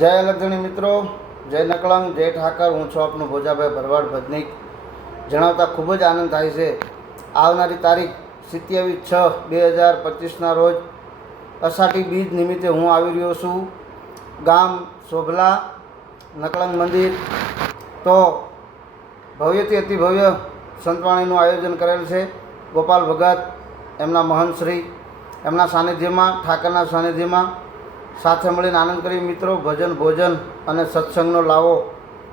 જય અલગધણી મિત્રો, જય નકળંગ, જય ઠાકર. હું છું આપનું ભોજાભાઈ ભરવાડ ભજનિક. જણાવતા ખૂબ જ આનંદ થાય છે. આવનારી તારીખ 27/6/2025ના રોજ અષાઢી બીજ નિમિત્તે હું આવી રહ્યો છું ગામ સોભલા નકળંગ મંદિર. તો ભવ્યથી અતિ ભવ્ય સંતવાણીનું આયોજન કરેલ છે. ગોપાલ ભગત એમના મહંતશ્રી એમના સાનિધ્યમાં, ઠાકરના સાનિધ્યમાં સાથે મળીને આનંદ કરી. મિત્રો, ભજન ભોજન અને સત્સંગનો લાવો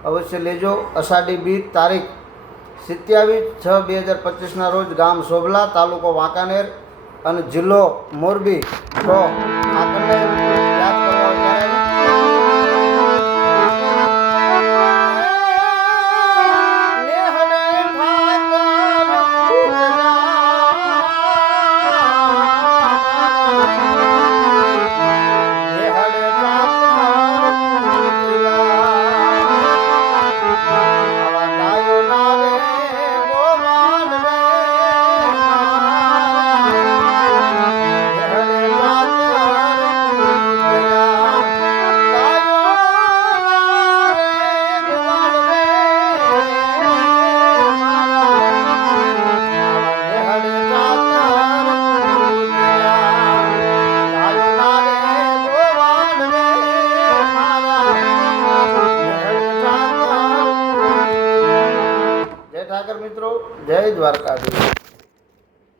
અવશ્ય લેજો. અષાઢી બીજ તારીખ 27/6/2025ના રોજ ગામ સોભલા, તાલુકો વાંકાનેર અને જિલ્લો મોરબી. તો આપણને યાદ કરવા ત્યારે ઠાકર મિત્રો, જય દ્વારકાધીશ.